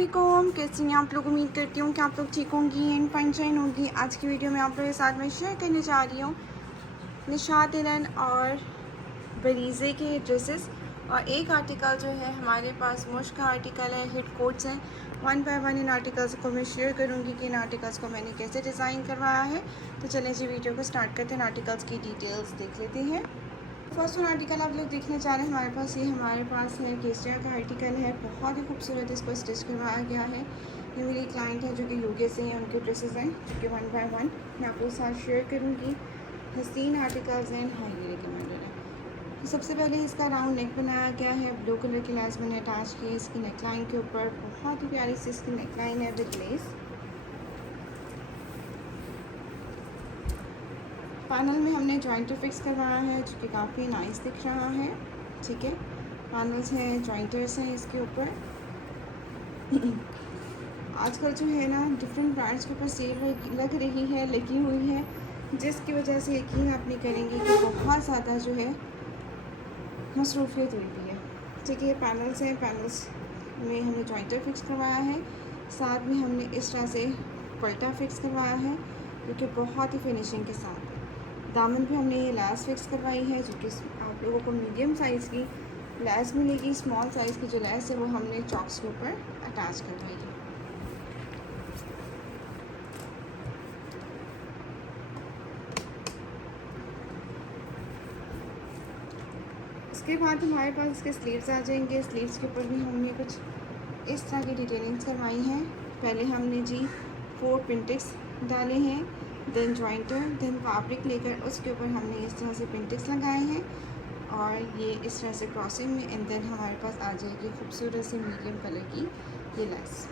वालेकुम, कैसी हैं आप लोग। उम्मीद करती हूँ कि आप लोग ठीक होंगी एंड फाइन शाइन होंगी। आज की वीडियो में आप लोगों के साथ मैं शेयर करने जा रही हूँ निशात इरन और बरीज़े के ड्रेसेस। और एक आर्टिकल जो है हमारे पास मुश्क का आर्टिकल है, हिट कोट्स हैं। One by one in articles को मैं शेयर करूँगी कि इन आर्टिकल्स को मैंने कैसे डिज़ाइन करवाया है। तो चलें जी वीडियो को स्टार्ट करते हैं, आर्टिकल्स की डिटेल्स देख लेते हैं। फर्स्ट वन आर्टिकल आप लोग देखने जा रहे हैं हमारे पास है केसरिया का आर्टिकल है। बहुत ही खूबसूरत इसको स्टिच करवाया गया है। ये मेरी क्लाइंट है जो कि यूके से हैं, उनके ड्रेसेस हैं जो कि वन बाय वन मैं आपके साथ शेयर करूँगी। हसीन आर्टिकल्स हैं, हाईली रिकमेंडेड है। तो सबसे पहले इसका राउंड नेक बनाया गया है, ब्लू कलर की लेस मैंने अटैच की है इसकी नेकलाइन के ऊपर। बहुत ही प्यारी सी इसकी नेकलाइन है विद लेस। पैनल में हमने जॉइंटर फिक्स करवाया है जो कि काफ़ी नाइस दिख रहा है। ठीक है, पैनल्स हैं, जॉइंटर्स हैं इसके ऊपर। आजकल जो है ना डिफरेंट ब्रांड्स के ऊपर सेल लग रही है, लगी हुई है, जिसकी वजह से यकीन आप नहीं करेंगे कि बहुत ज़्यादा जो है मसरूफियत हुई भी है। ठीक है, पैनल्स हैं, पैनल्स में हमने जॉइंटर फिक्स करवाया है। साथ में हमने इस तरह से पल्टा फिक्स करवाया है जो कि बहुत ही फिनिशिंग के साथ। दामन पे हमने ये लैस फिक्स करवाई है जो कि आप लोगों को मीडियम साइज़ की लैस मिलेगी। स्मॉल साइज़ की जो लैस है वो हमने चॉक्स के ऊपर अटैच करवाई है। इसके बाद हमारे पास इसके स्लीव्स आ जाएंगे। स्लीव्स के ऊपर भी हमने कुछ इस तरह की डिटेलिंग्स करवाई हैं। पहले हमने जी 4 पिंटेक्स डाले हैं, देन जॉइंटर, देन फैब्रिक लेकर उसके ऊपर हमने इस तरह से पिंटेक्स लगाए हैं और ये इस तरह से क्रॉसिंग में। एंड देन हमारे पास आ जाएगी खूबसूरत सी मीडियम कलर की ये लेस।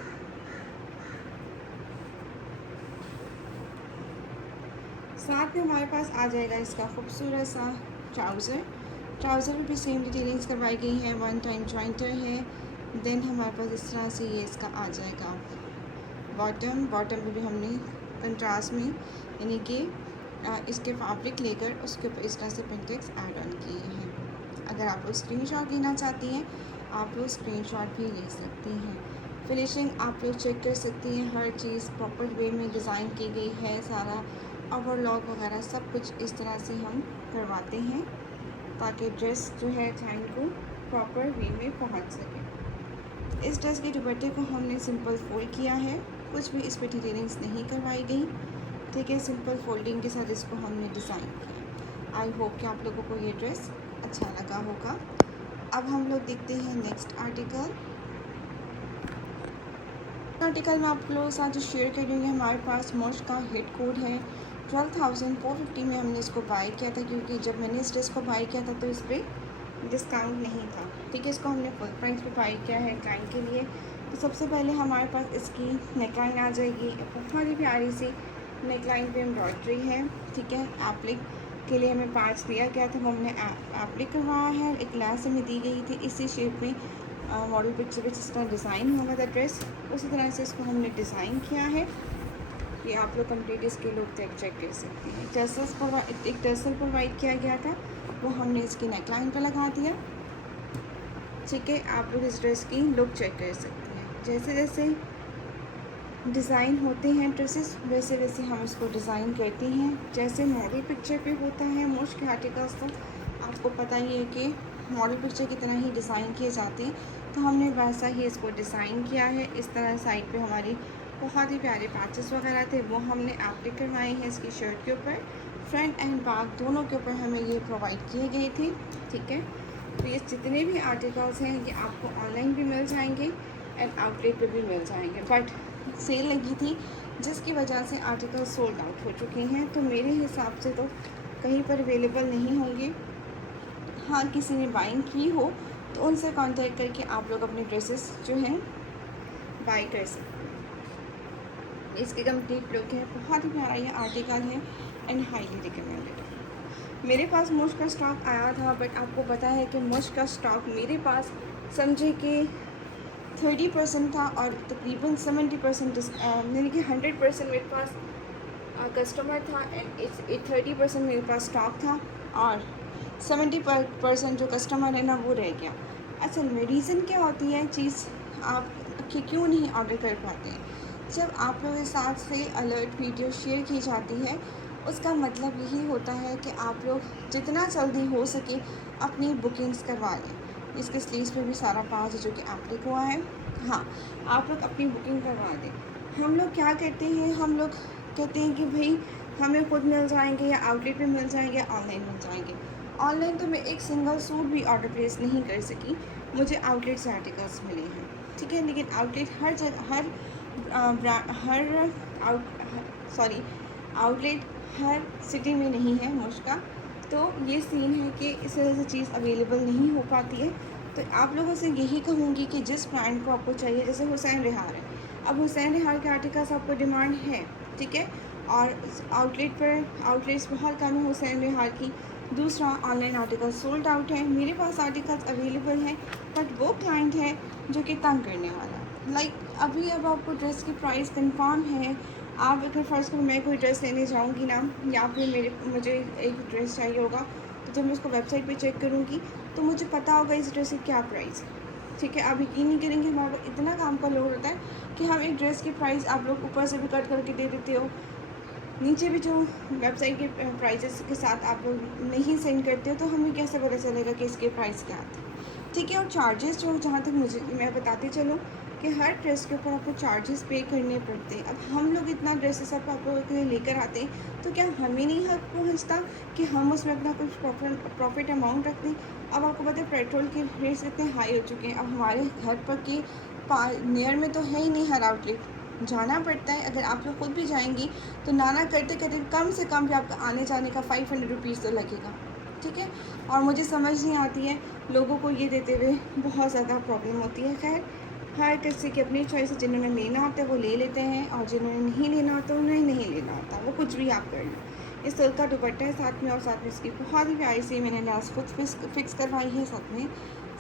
साथ में हमारे पास आ जाएगा इसका खूबसूरत सा ट्राउज़र। ट्राउज़र में भी सेम डिटेलिंग्स करवाई गई हैं। वन टाइम जॉइंटर है। देन हमारे पास इस तरह से ये इसका आ जाएगा बॉटम। बॉटम में भी हमने कंट्रास्ट में यानी कि इसके फैब्रिक लेकर उसके ऊपर इस तरह से पिंटेक्स ऐड ऑन किए हैं। अगर आप लोग स्क्रीनशॉट लेना चाहती हैं आप लोग स्क्रीनशॉट भी ले सकती हैं। फिनिशिंग आप लोग चेक कर सकती हैं, हर चीज़ प्रॉपर वे में डिज़ाइन की गई है। सारा ओवरलॉक वगैरह सब कुछ इस तरह से हम करवाते हैं ताकि ड्रेस जो है क्लाइंट को प्रॉपर वे में पहुंच सके। इस ड्रेस के दुपट्टे को हमने सिंपल फोल्ड किया है, कुछ भी इस पर डिटेलिंग्स नहीं करवाई गई। ठीक है, सिंपल फोल्डिंग के साथ इसको हमने डिज़ाइन किया। आई होप कि आप लोगों को ये ड्रेस अच्छा लगा होगा। अब हम लोग देखते हैं नेक्स्ट आर्टिकल में आप लोगों के साथ जो शेयर करेंगे हमारे पास मोश का हिट कोड है। 12,450 में हमने इसको बाय किया था क्योंकि जब मैंने इस ड्रेस को बाय किया था तो इस पर डिस्काउंट नहीं था। ठीक है, इसको हमने फुल प्राइस पे बाय किया है क्लाइंट के लिए। तो सबसे पहले हमारे पास इसकी नेकलाइन आ जाएगी। बहुत ही प्यारी सी नेकलाइन पे एम्ब्रॉयड्री है। ठीक है, एप्लिक के लिए हमें पार्ट्स दिया गया था, वो हमने एप्लिक करवाया है। एक लेस हमें दी गई थी इसी शेप में, मॉडल पिक्चर पे जिस तरह डिज़ाइन हुआ था ड्रेस उसी तरह से इसको हमने डिज़ाइन किया है। ये आप लोग कंप्लीट इसके लुक चेक कर सकते हैं। टर्सल्स एक टर्सल प्रोवाइड किया गया था, वो हमने इसकी नेकलाइन पर लगा दिया। ठीक है, आप लोग इस ड्रेस की लुक चेक कर सकते हैं। जैसे जैसे डिज़ाइन होते हैं ड्रेसेस वैसे वैसे हम इसको डिज़ाइन करते हैं। जैसे मॉडल पिक्चर पे होता है मोस्ट के आर्टिकल्स, तो आपको पता ही है कि मॉडल पिक्चर की तरह ही डिज़ाइन किए जाते हैं, तो हमने वैसा ही इसको डिज़ाइन किया है। इस तरह साइड पे हमारी बहुत ही प्यारे पैचेस वगैरह थे, वो हमने एप्लिक करवाए हैं इसकी शर्ट के ऊपर। फ्रंट एंड बैक दोनों के ऊपर हमें ये प्रोवाइड किए गए थे। ठीक है, तो ये जितने भी आर्टिकल्स हैं ये आपको ऑनलाइन भी मिल जाएंगे एंड आउटलेट पे भी मिल जाएंगे, बट सेल लगी थी जिसकी वजह से आर्टिकल सोल्ड आउट हो चुके हैं। तो मेरे हिसाब से तो कहीं पर अवेलेबल नहीं होंगे। हाँ, किसी ने बाइंग की हो तो उनसे कांटेक्ट करके आप लोग अपने ड्रेसेस जो हैं बाई कर सकते हैं। इसकी कंप्लीट लुक है, बहुत ही प्यारा ये आर्टिकल है एंड हाईली रिकमेंडेड है। मेरे पास मुश का स्टॉक आया था, बट आपको पता है कि मुश का स्टॉक मेरे पास समझे कि 30% था और तकरीबन 70% यानी कि 100% मेरे पास कस्टमर था एंड 30% मेरे पास स्टॉक था और 70% जो कस्टमर है ना वो रह गया। असल में रीज़न क्या होती है, चीज़ आप कि क्यों नहीं ऑर्डर कर पाते हैं। जब आप लोगों के साथ से अलर्ट वीडियो शेयर की जाती है, उसका मतलब यही होता है कि आप लोग जितना जल्दी हो सके अपनी बुकिंग्स करवा लें। इसके स्लीव्स पे भी सारा पास है जो कि एप्लिक हुआ है। हाँ, आप लोग अपनी बुकिंग करवा दें। हम लोग क्या करते हैं, हम लोग कहते हैं कि भाई हमें खुद मिल जाएंगे या आउटलेट पे मिल जाएंगे, ऑनलाइन मिल जाएंगे। ऑनलाइन तो मैं एक सिंगल सूट भी ऑर्डर प्लेस नहीं कर सकी, मुझे आउटलेट से आर्टिकल्स मिले हैं, ठीक है। लेकिन आउटलेट हर जगह हर आउटलेट हर सिटी में नहीं है मुश्का। तो ये सीन है कि इस तरह से चीज़ अवेलेबल नहीं हो पाती है। तो आप लोगों से यही कहूँगी कि जिस ब्रांड को आपको चाहिए, जैसे हुसैन रिहार है, अब हुसैन रिहार के आर्टिकल्स आपको डिमांड है, ठीक है, और आउटलेट्स बहुत कम है हुसैन रिहार की। दूसरा, ऑनलाइन आर्टिकल सोल्ड आउट है। मेरे पास आर्टिकल्स अवेलेबल हैं, बट वो क्लाइंट है जो कि तंग करने वाला है। अभी अब आपको ड्रेस की प्राइस कंफर्म है। आप अगर फ़र्ज़ करो मैं कोई ड्रेस लेने जाऊँगी ना, या फिर मुझे एक ड्रेस चाहिए होगा, तो जब मैं उसको वेबसाइट पे चेक करूँगी तो मुझे पता होगा इस ड्रेस की क्या प्राइस है, ठीक है। आप यकीन नहीं करेंगे, हमारे पास इतना काम का लोड होता है कि हम एक ड्रेस की प्राइस आप लोग ऊपर से भी कट करके दे देते हो, नीचे भी जो वेबसाइट के प्राइजेस के साथ आप लोग नहीं सेंड करते हो, तो हमें कैसे पता चलेगा कि इसके प्राइस क्या आते हैं, ठीक है। और चार्जेस जो, जहाँ तक मैं बताती चलूँ कि हर ड्रेस के ऊपर आपको चार्जेस पे करने पड़ते हैं। अब हम लोग इतना ड्रेसेस आप लोगों के लिए लेकर आते हैं, तो क्या हमें नहीं हक पहुँचता कि हम उसमें अपना कुछ प्रॉफिट अमाउंट रख दें। अब आपको पता है पेट्रोल के रेट्स इतने हाई हो चुके हैं, अब हमारे घर पर के नियर में तो है ही नहीं हर आउटलेट, जाना पड़ता है। अगर आप लोग खुद भी जाएंगी तो नाना करते करते कम से कम भी आपका आने जाने का 500 रुपीज़ तो लगेगा, ठीक है। और मुझे समझ नहीं आती है लोगों को ये देते हुए, बहुत ज़्यादा प्रॉब्लम होती है। खैर, हर किसी की अपनी चॉइस है, जिन्होंने लेना होता है वो ले लेते हैं, और जिन्होंने नहीं लेना होता उन्हें नहीं लेना होता, वो कुछ भी आप कर लो। इस सिल्क का दुपट्टा है साथ में, और साथ में इसकी बहुत ही प्यारी सी मैंने लास्ट खुद फिक्स करवाई है, साथ में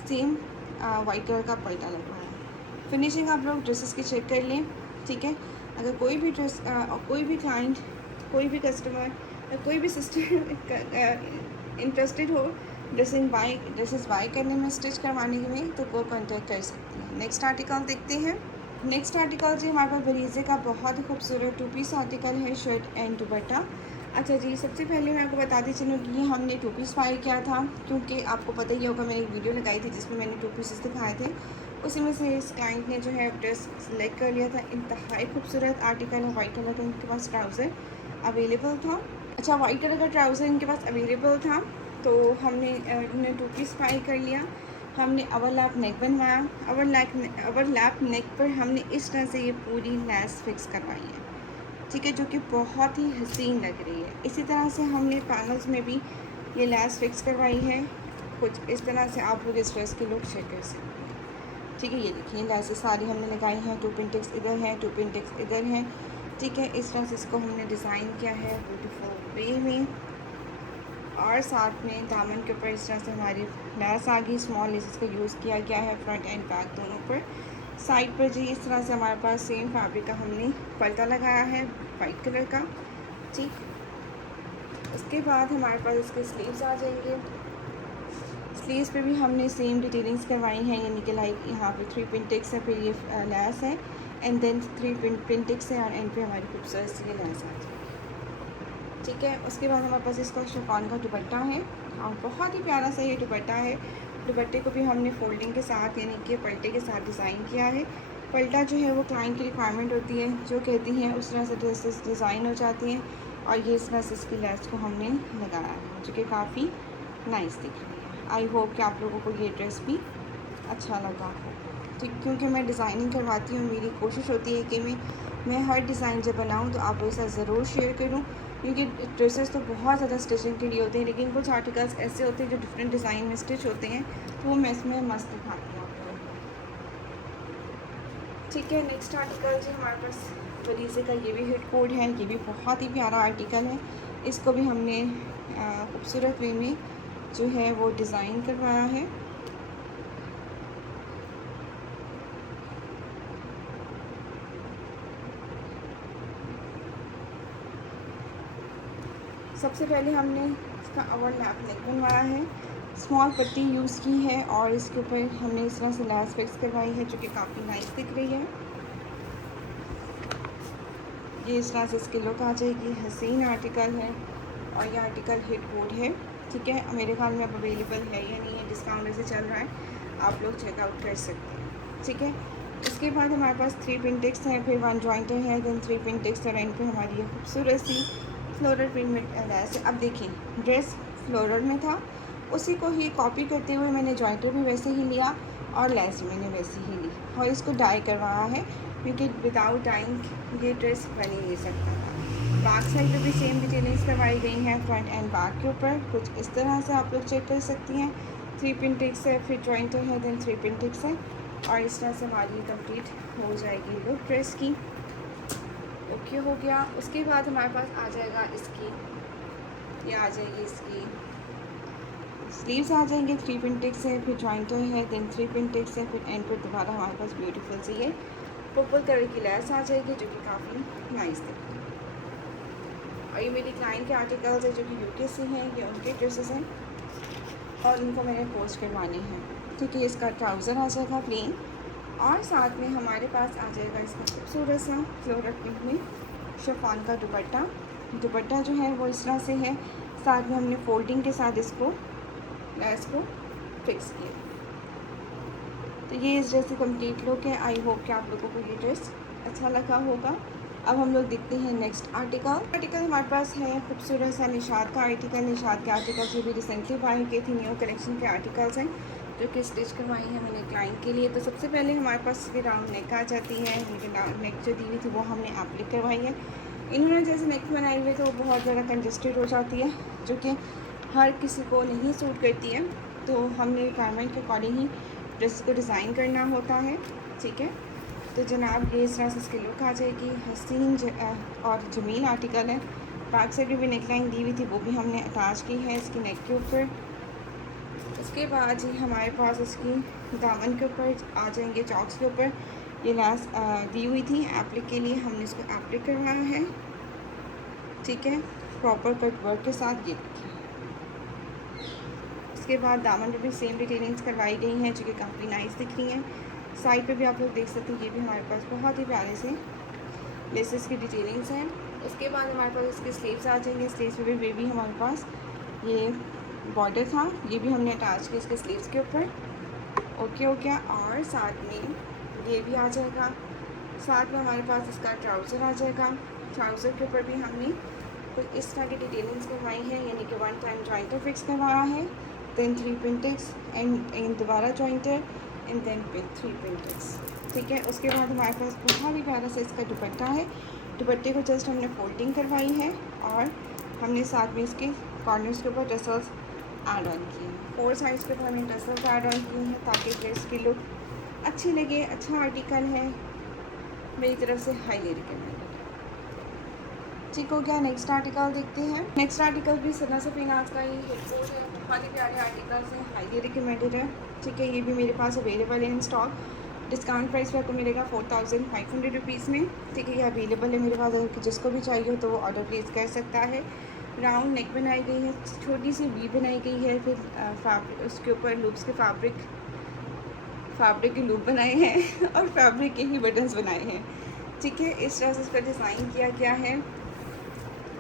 सेम वाइट कलर का पल्टा लगवाया है। फिनिशिंग आप लोग ड्रेसेस की चेक कर लें, ठीक है। अगर कोई भी ड्रेस कोई भी क्लाइंट, कोई भी कस्टमर, कोई भी सिस्टर इंटरेस्टेड हो ड्रेसेस बाय करने में, स्टिच करवाने में, तो वो कॉन्टेक्ट कर सकती हैं। नेक्स्ट आर्टिकल देखते हैं। नेक्स्ट आर्टिकल जी हमारे पास बरीज़े का बहुत ही खूबसूरत 2 पीस आर्टिकल है, शर्ट एंड दुपट्टा। अच्छा जी, सबसे पहले मैं आपको बताती चलूँ कि ये हमने 2 पीस बाय किया था, क्योंकि आपको पता ही होगा मैंने एक वीडियो लगाई थी जिसमें मैंने 2 पीसेस दिखाए थे, उसी में से इस क्लाइंट ने जो है ड्रेस सेलेक्ट कर लिया था। इंतहाई खूबसूरत आर्टिकल है, वाइट कलर का इनके पास ट्राउज़र अवेलेबल था। अच्छा, वाइट कलर का ट्राउज़र इनके पास अवेलेबल था, तो हमने इन्हें 2 पीस बाय कर लिया। हमने ओवरलैप नेक बनवाया, ओवरलैप नेक पर हमने इस तरह से ये पूरी लैस फिक्स करवाई है, ठीक है, जो कि बहुत ही हसीन लग रही है। इसी तरह से हमने पैनल्स में भी ये लैस फिक्स करवाई है, कुछ इस तरह से आप लोग इस ड्रेस की लुक चेक कर सकते हैं, ठीक है। ये देखिए लैसेस सारी हमने लगाई हैं, 2 पिन टिक्स इधर हैं, 2 पिन टिक्स इधर हैं, ठीक है। इस तरह से इसको हमने डिज़ाइन किया है ब्यूटीफुल वे में, और साथ में दामन के ऊपर इस तरह से हमारी लैस आ गई, स्मॉल लेसेस का यूज़ किया गया है फ्रंट एंड बैक दोनों पर। साइड पर जी इस तरह से हमारे पास सेम फैब्रिक का हमने पल्टा लगाया है वाइट कलर का, ठीक। उसके बाद हमारे पास इसके स्लीव्स आ जाएंगे। स्लीव्स पे भी हमने सेम डिटेलिंग्स करवाई हैं, यानी कि लाइक यहाँ पे 3 पिन टिक्स है, फिर ये लैस है, एंड देन 3 पिन टिक्स है, और एंड पे हमारी खूबसूरत सी लैस आ जाएगी, ठीक है। उसके बाद हमारे पास इसका शिफॉन का दुपट्टा है, और बहुत ही प्यारा सा ये दुपट्टा है। दुपट्टे को भी हमने फोल्डिंग के साथ, यानी कि पल्टे के साथ डिज़ाइन किया है। पल्टा जो है वो क्लाइंट की रिक्वायरमेंट होती है, जो कहती हैं उस तरह से ड्रेसेस डिज़ाइन हो जाती हैं, और ये इस तरह से इसकी लैस को हमने लगाया है, जो कि काफ़ी नाइस दिख रही है। आई होप कि आप लोगों को ये ड्रेस भी अच्छा लगा हो, ठीक, क्योंकि मैं डिज़ाइनिंग करवाती हूँ, मेरी कोशिश होती है कि मैं हर डिज़ाइन जब बनाऊँ तो आप लोगों के साथ ज़रूर शेयर करूँ, क्योंकि ड्रेसेस तो बहुत ज़्यादा स्टिचिंग के लिए होते हैं, लेकिन कुछ आर्टिकल्स ऐसे होते हैं जो डिफरेंट डिज़ाइन में स्टिच होते हैं, तो वो मैं इसमें मस्त दिखाती हूँ आप लोगों को, ठीक है। नेक्स्ट आर्टिकल जी हमारे पास बरीज़े का ये भी हिट कोड है, ये भी बहुत ही प्यारा आर्टिकल है। इसको भी हमने खूबसूरत वे में जो है वो डिज़ाइन करवाया है। सबसे पहले हमने इसका ओवरलैप नेक बनवाया है, स्मॉल पट्टी यूज़ की है और इसके ऊपर हमने इस तरह से लैस फिक्स करवाई है जो कि काफ़ी नाइस दिख रही है। ये इस तरह से इसकी लुक आ जाएगी। हसीन आर्टिकल है और ये आर्टिकल हिट कोड है, ठीक है। मेरे ख्याल में अब अवेलेबल है या नहीं है, डिस्काउंट ऐसे चल रहा है, आप लोग चेकआउट कर सकते हैं, ठीक है। इसके बाद हमारे पास 3 पिन टिक्स हैं, फिर 1 जॉइंटर है, देन 3 पिन टिक्स और एंड पे हमारी ये खूबसूरत सी फ्लोरल प्रिंट में लैस है। अब देखिए ड्रेस फ्लोरल में था, उसी को ही कॉपी करते हुए मैंने जॉइंटर भी वैसे ही लिया और लैस भी मैंने वैसे ही ली और इसको डाई करवाया है क्योंकि विदाउट डाइंग ये ड्रेस बन ही नहीं सकता था। बैक साइड पे भी सेम डिटेलिंग्स करवाई गई हैं फ्रंट एंड बैक के ऊपर, कुछ इस तरह से आप लोग चेक कर सकती हैं। 3 पिन टिक्स है, फिर जॉइंटर है, देन 3 पिन टिक्स है और इस तरह से हमारी कंप्लीट हो जाएगी लुक ड्रेस की। ओके हो गया। उसके बाद हमारे पास आ जाएगा इसकी, ये आ जाएगी इसकी स्लीव्स आ जाएंगे। 3 पिन टिक्स है, फिर जॉइंटर है, देन 3 पिन टिक्स है, फिर एंड पर दोबारा हमारे पास ब्यूटीफुल सी है पर्पल कलर की लैस आ जाएगी जो कि काफ़ी नाइस है। और ये मेरी क्लाइंट के आर्टिकल्स है जो कि यूके से हैं, ये उनके ड्रेसेस हैं और इनको मैंने पोस्ट करवाने हैं, ठीक है। इसका ट्राउज़र आ जाएगा प्लेन और साथ में हमारे पास आ जाएगा इसका खूबसूरत सा फ्लोरल प्रिंट में शिफॉन का दुपट्टा। दुपट्टा जो है वो इस तरह से है, साथ में हमने फोल्डिंग के साथ इसको लैस को फिक्स किया। तो ये इस ड्रेस की कंप्लीट लुक है। आई होप कि आप लोगों को ये ड्रेस अच्छा लगा होगा। अब हम लोग देखते हैं नेक्स्ट आर्टिकल हमारे पास है खूबसूरत सा निशात का आर्टिकल। निशात के आर्टिकल्स ये भी रिसेंटली बाई की थी, न्यू कलेक्शन के आर्टिकल्स हैं जो कि स्टिच करवाई हैं मैंने क्लाइंट के लिए। तो सबसे पहले हमारे पास इसकी राउंड नेक आ जाती है, नेक जो दी हुई थी वो हमने एप्लिक करवाई है। इन्होंने जैसे नेक बनाई हुई तो वो बहुत ज़्यादा कंजस्टेड हो जाती है जो कि हर किसी को नहीं सूट करती है, तो हमने रिक्वायरमेंट के अकॉर्डिंग ही ड्रेस को डिज़ाइन करना होता है, ठीक है। तो जनाब ये इस तरह से इसकी लुक आ जाएगी। हसीन और जमील आर्टिकल है। बैक साइड भी नेकलाइन दी हुई थी वो भी हमने अटैच की है इसकी नेक के ऊपर। उसके बाद जी हमारे पास इसकी दामन के ऊपर आ जाएंगे, चॉक्स के ऊपर ये लैस दी हुई थी एप्लिक के लिए, हमने इसको एप्लिक करवाया है, ठीक है, प्रॉपर कट वर्क के साथ। ये देखिए उसके बाद दामन पे भी सेम डिटेलिंग्स करवाई गई हैं जो कि काफ़ी नाइस दिख रही हैं। साइड पे भी आप लोग देख सकते हैं, ये भी हमारे पास बहुत ही प्यारे से लेसेस की डिटेलिंग्स हैं। उसके बाद हमारे पास इसके स्लीव्स आ जाएंगे। स्लीव्स पे भी हमारे पास ये बॉर्डर था, ये भी हमने अटैच किया इसके स्लीव्स के ऊपर। ओके हो गया। और साथ में ये भी आ जाएगा, साथ में हमारे पास इसका ट्राउज़र आ जाएगा। ट्राउज़र के ऊपर भी हमने कुछ इस तरह की डिटेलिंग्स करवाई है, यानी कि 1 टाइम जॉइंटर फिक्स करवाया है, देन 3 पिन टिक्स एंड दोबारा jointer and then 3 pin ticks, ठीक है। उसके बाद हमारे पास बहुत ही प्यारा सा इसका दुपट्टा है। दुपट्टे को जस्ट हमने फोल्डिंग करवाई है और हमने साथ में इसके कॉर्नर्स के ऊपर टसल्स ऐड ऑन किए हैं। 4 साइड्स के ऊपर हमने टसल्स ऐड ऑन किए हैं ताकि ड्रेस की लुक अच्छी लगे। अच्छा आर्टिकल है, मेरी तरफ से हाईली रिकमेंडेड, ठीक हो गया। नेक्स्ट आर्टिकल देखते हैं। नेक्स्ट आर्टिकल भी सना सफीनाज का ही हेडकोट है, बहुत ही प्यारे आर्टिकल्स हैं, हाईली रिकमेंडेड है, ठीक है। ये भी मेरे पास अवेलेबल है इन स्टॉक। डिस्काउंट प्राइस पे आपको मिलेगा 4500 रुपीज़ में, ठीक है। ये अवेलेबल है मेरे पास, अगर जिसको भी चाहिए हो तो वो ऑर्डर प्लेस कर सकता है। राउंड नेक बनाई गई है, छोटी सी वी बनाई गई है, फिर फैब्रिक उसके ऊपर लूप्स के फैब्रिक के लूप बनाए हैं और फैब्रिक के ही बटन्स बनाए हैं, ठीक है। इस तरह से इसका डिज़ाइन किया गया है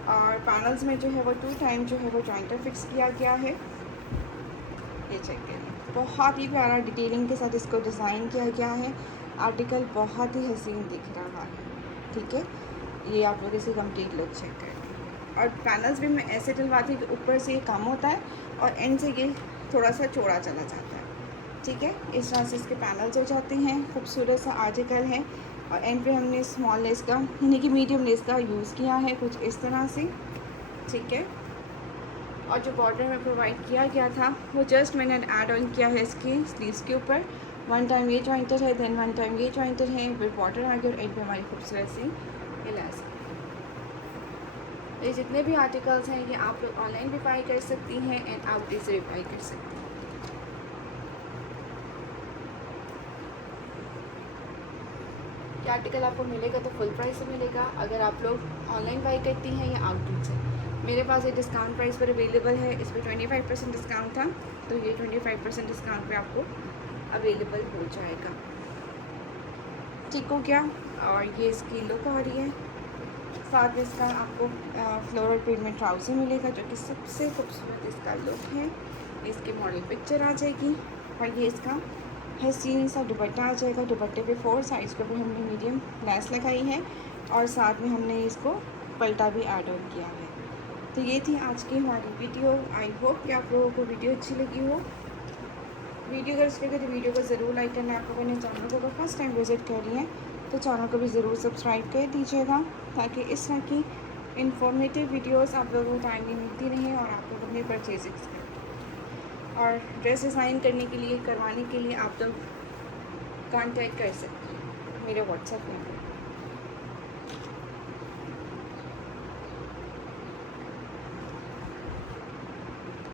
और पैनल्स में जो है वो 2 टाइम जो है वो जॉइंटर फिक्स किया गया है। ये चेक करिए, बहुत ही प्यारा डिटेलिंग के साथ इसको डिज़ाइन किया गया है। आर्टिकल बहुत ही हसीन दिख रहा है, ठीक है। ये आप लोग इसकी कंप्लीट लुक चेक करें। और पैनल्स भी मैं ऐसे डलवाती हूँ कि ऊपर से ये कम होता है और एंड से ये थोड़ा सा चौड़ा चला जाता है, ठीक है। इस तरह से इसके पैनल्स हो जाते हैं। खूबसूरत सा आर्टिकल है और एंड पे हमने स्मॉल लेस का यानी कि मीडियम लेस का यूज़ किया है कुछ इस तरह से, ठीक है। और जो बॉर्डर में प्रोवाइड किया गया था वो जस्ट मैंने ऐड ऑन किया है इसकी स्लीव्स के ऊपर। 1 टाइम ये जॉइंटर है, देन 1 टाइम ये जॉइंटर है, फिर बॉर्डर आ गया और एंड पे हमारी खूबसूरत सी लेस। ये जितने भी आर्टिकल्स हैं ये आप लोग ऑनलाइन भी बाई कर सकती हैं एंड आउटलेट से भी बाई कर सकती हैं। आर्टिकल आपको मिलेगा तो फुल प्राइस से मिलेगा अगर आप लोग ऑनलाइन बाई करती हैं या आउटलेट से। मेरे पास ये डिस्काउंट प्राइस पर अवेलेबल है। इस पर 25% डिस्काउंट था, तो ये 25% डिस्काउंट पे आपको अवेलेबल हो जाएगा। ठीक हो गया। और ये इसकी लुक आ रही है। साथ में इसका आपको फ्लोरल प्रिंट में ट्राउज़र मिलेगा, जो कि सबसे खूबसूरत इसका लुक है। इसकी मॉडल पिक्चर आ जाएगी और ये इसका हसीन सा दुपट्टा आ जाएगा। दुपट्टे पे 4 साइज़ के ऊपर हमने मीडियम लेस लगाई है और साथ में हमने इसको पल्टा भी ऐड ऑन किया है। तो ये थी आज की हमारी वीडियो। आई होप कि आप लोगों को वीडियो अच्छी लगी हो। वीडियो अगर अच्छी लगे तो वीडियो को ज़रूर लाइक करना है। आपको अपने चैनल को अगर फर्स्ट टाइम विज़िट कर रही हैं तो चैनल को भी ज़रूर सब्सक्राइब कर दीजिएगा, ताकि इस तरह की इंफॉर्मेटिव वीडियोस आप लोगों को टाइमली मिलती रहें और आप लोग अपनी परचेजिंग करें। और ड्रेस डिज़ाइन करने के लिए, करवाने के लिए आप लोग कांटेक्ट कर सकते हैं मेरे व्हाट्सएप नंबर।